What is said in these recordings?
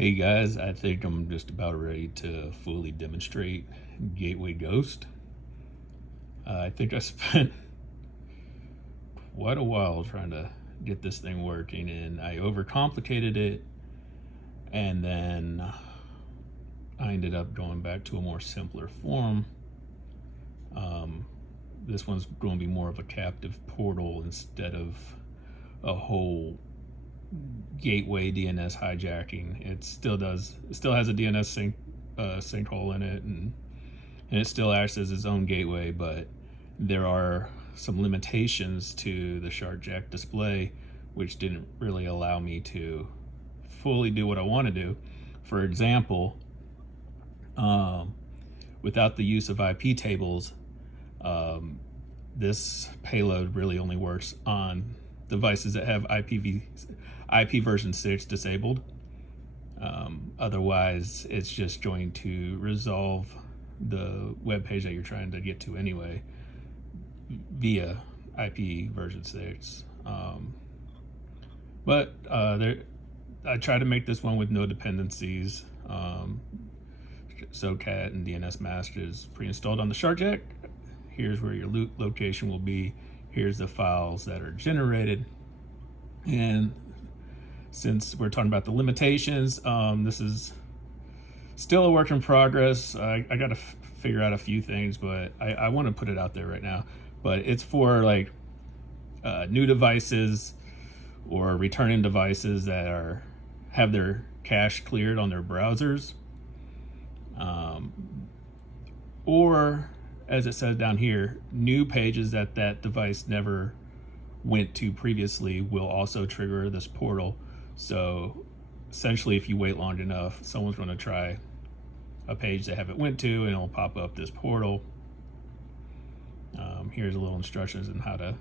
Hey guys, I think I'm just about ready to fully demonstrate Gateway Ghost. I think I spent quite a while trying to get this thing working, and I overcomplicated it, and then I ended up going back to a more simpler form. This one's going to be more of a captive portal instead of a whole gateway DNS hijacking. It still has a DNS sinkhole in it, and it still acts as its own gateway, but there are some limitations to the Shark Jack display which didn't really allow me to fully do what I want to do. For example, without the use of IP tables, this payload really only works on devices that have IP version 6 disabled. Otherwise, it's just going to resolve the web page that you're trying to get to anyway via IP version 6. But I try to make this one with no dependencies. SoCat and DNS master is pre-installed on the Shark Jack. Here's where your loot location will be. Here's the files that are generated. And since we're talking about the limitations, this is still a work in progress. I got to figure out a few things, but I want to put it out there right now. But it's for like new devices or returning devices that have their cache cleared on their browsers, or as it says down here, new pages that device never went to previously will also trigger this portal. So essentially, if you wait long enough, someone's going to try a page they haven't went to, and it'll pop up this portal. Here's a little instructions on how to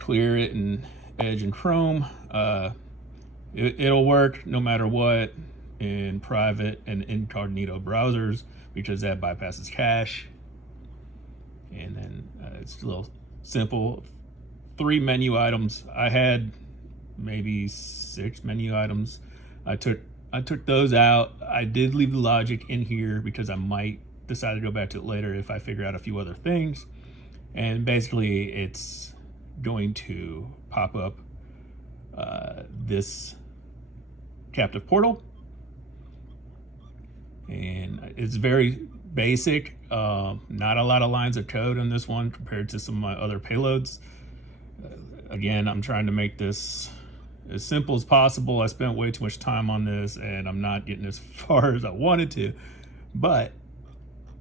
clear it in Edge and Chrome. It'll work no matter what in private and incognito browsers because that bypasses cache. And then it's a little simple. 3 menu items. I had maybe 6 menu items. I took those out. I did leave the logic in here because I might decide to go back to it later if I figure out a few other things. And basically it's going to pop up this captive portal, and it's very basic. Not a lot of lines of code on this one compared to some of my other payloads. Again, I'm trying to make this as simple as possible. I spent way too much time on this and I'm not getting as far as I wanted to. But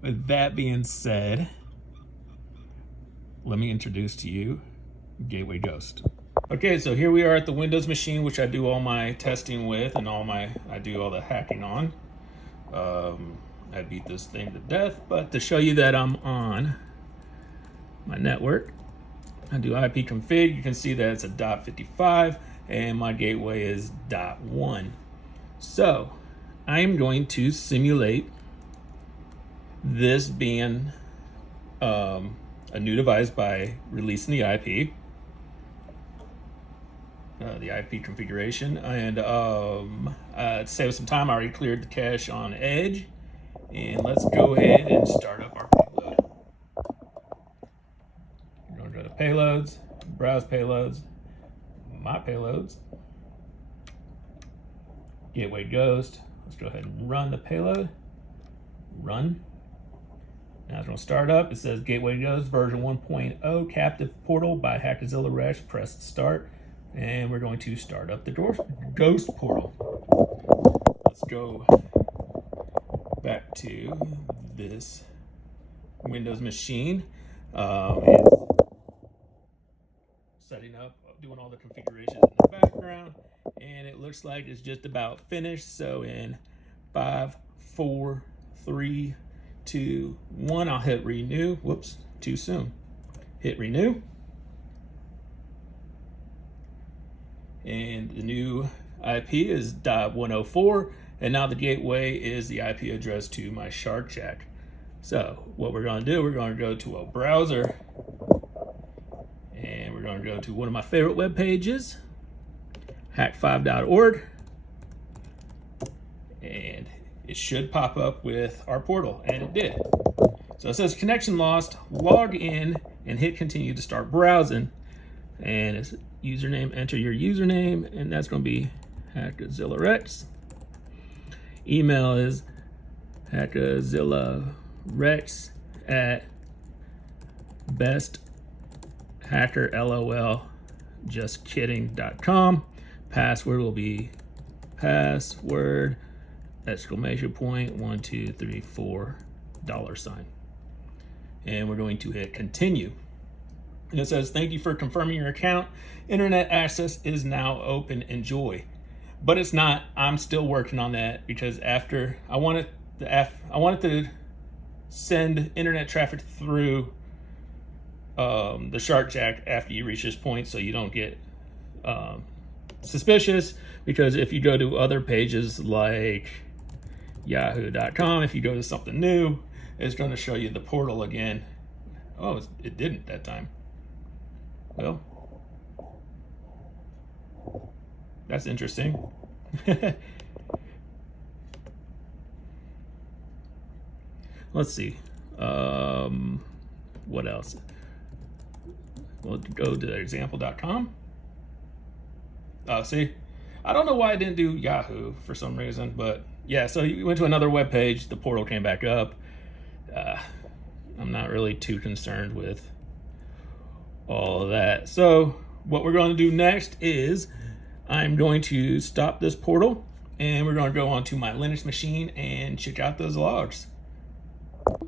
with that being said, let me introduce to you Gateway Ghost. Okay, so here we are at the Windows machine, which I do all my testing with and I do all the hacking on. I beat this thing to death, but to show you that I'm on my network, I do IP config. You can see that it's a .55 and my gateway is .1. So I am going to simulate this being a new device by releasing the IP. The IP configuration, and to save some time, I already cleared the cache on Edge, and let's go ahead and start up our payload. We're going to go to payloads, browse payloads, my payloads, Gateway Ghost. Let's go ahead and run the payload. Run. Now it's going to start up. It says Gateway Ghost version 1.0 captive portal by Hackazillarex. Press start. And we're going to start up the ghost portal. Let's go back to this Windows machine. It's setting up, doing all the configurations in the background, and it looks like it's just about finished. So in 5, 4, 3, 2, 1, I'll hit renew. Whoops, too soon. Hit renew. And the new IP is .104, and now the gateway is the IP address to my Shark Jack. So what we're going to do, we're going to go to a browser, and we're going to go to one of my favorite web pages, Hak5.org. and it should pop up with our portal, and it did. So it says connection lost, log in and hit continue to start browsing. And it's username, enter your username, and that's going to be Hackazillarex. Email is Hackazillarex at besthackerlol.com. Password will be password ! 1 2 3 4 $. And we're going to hit continue. And it says, thank you for confirming your account. Internet access is now open. Enjoy. But it's not. I'm still working on that because after I wanted to send internet traffic through the Shark Jack after you reach this point, so you don't get suspicious. Because if you go to other pages like yahoo.com, if you go to something new, it's going to show you the portal again. Oh, it didn't that time. Well, that's interesting. Let's see. What else? We'll go to example.com. Oh, see, I don't know why I didn't do Yahoo for some reason, but yeah, so you went to another web page, the portal came back up. I'm not really too concerned with all of that. So what we're going to do next is I'm going to stop this portal and we're going to go onto my Linux machine and check out those logs.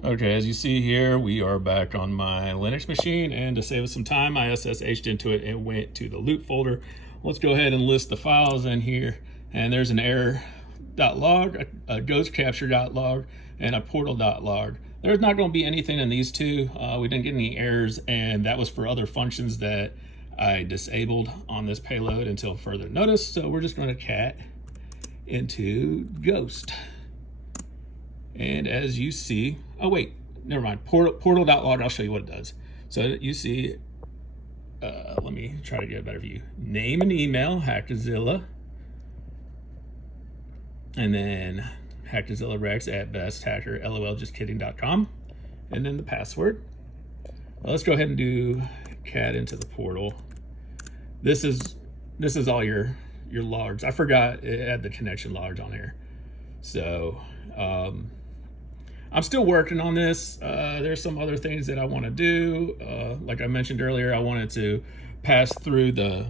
Okay, as you see here, we are back on my Linux machine, and to save us some time, I SSH'd into it and went to the loot folder. Let's go ahead and list the files in here, and there's an error.log, a ghost capture.log, and a portal.log. There's not going to be anything in these two. We didn't get any errors, and that was for other functions that I disabled on this payload until further notice. So we're just going to cat into ghost. And as you see, oh wait, never mind, portal.log, I'll show you what it does. So you see, let me try to get a better view. Name and email, Hackazilla, and then Hackazillarex at besthackerlol.com, and then the password. Well, let's go ahead and do cat into the portal. This is all your logs. I forgot it had the connection logs on here. So I'm still working on this. There's some other things that I want to do. Like I mentioned earlier, I wanted to pass through the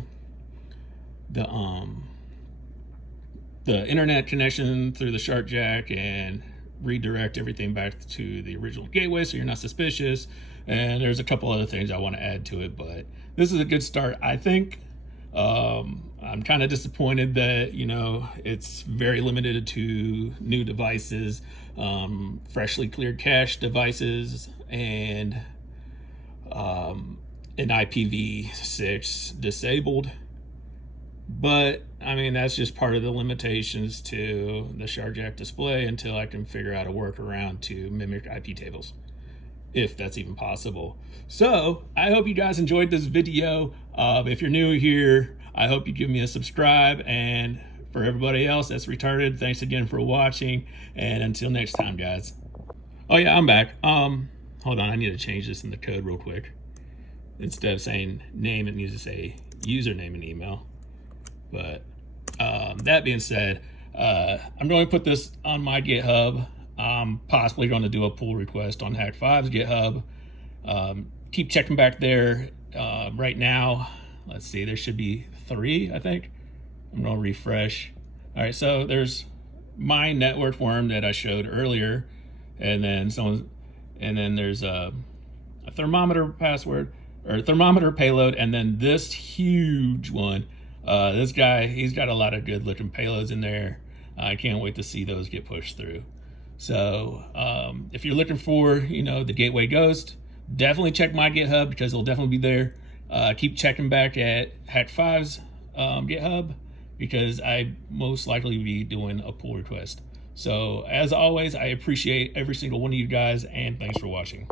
internet connection through the Shark Jack and redirect everything back to the original gateway so you're not suspicious. And there's a couple other things I want to add to it, but this is a good start, I think. I'm kind of disappointed that, you know, it's very limited to new devices, freshly cleared cache devices, and an IPv6 disabled. But I mean, that's just part of the limitations to the Shark Jack display until I can figure out a workaround to mimic IP tables, if that's even possible. So I hope you guys enjoyed this video. If you're new here, I hope you give me a subscribe, and for everybody else that's retarded, thanks again for watching, and until next time, guys. Oh yeah, I'm back. Hold on, I need to change this in the code real quick. Instead of saying name, it needs to say username and email. But that being said, I'm going to put this on my GitHub. I'm possibly going to do a pull request on Hak5's GitHub. Keep checking back there. Right now, let's see, there should be 3, I think. I'm going to refresh. All right, so there's my network worm that I showed earlier, and then there's a thermometer password or thermometer payload, and then this huge one. This guy, he's got a lot of good looking payloads in there. I can't wait to see those get pushed through. So if you're looking for, you know, the gateway ghost, definitely check my GitHub because it'll definitely be there. Keep checking back at Hak5's GitHub because I most likely be doing a pull request. So as always, I appreciate every single one of you guys, and thanks for watching.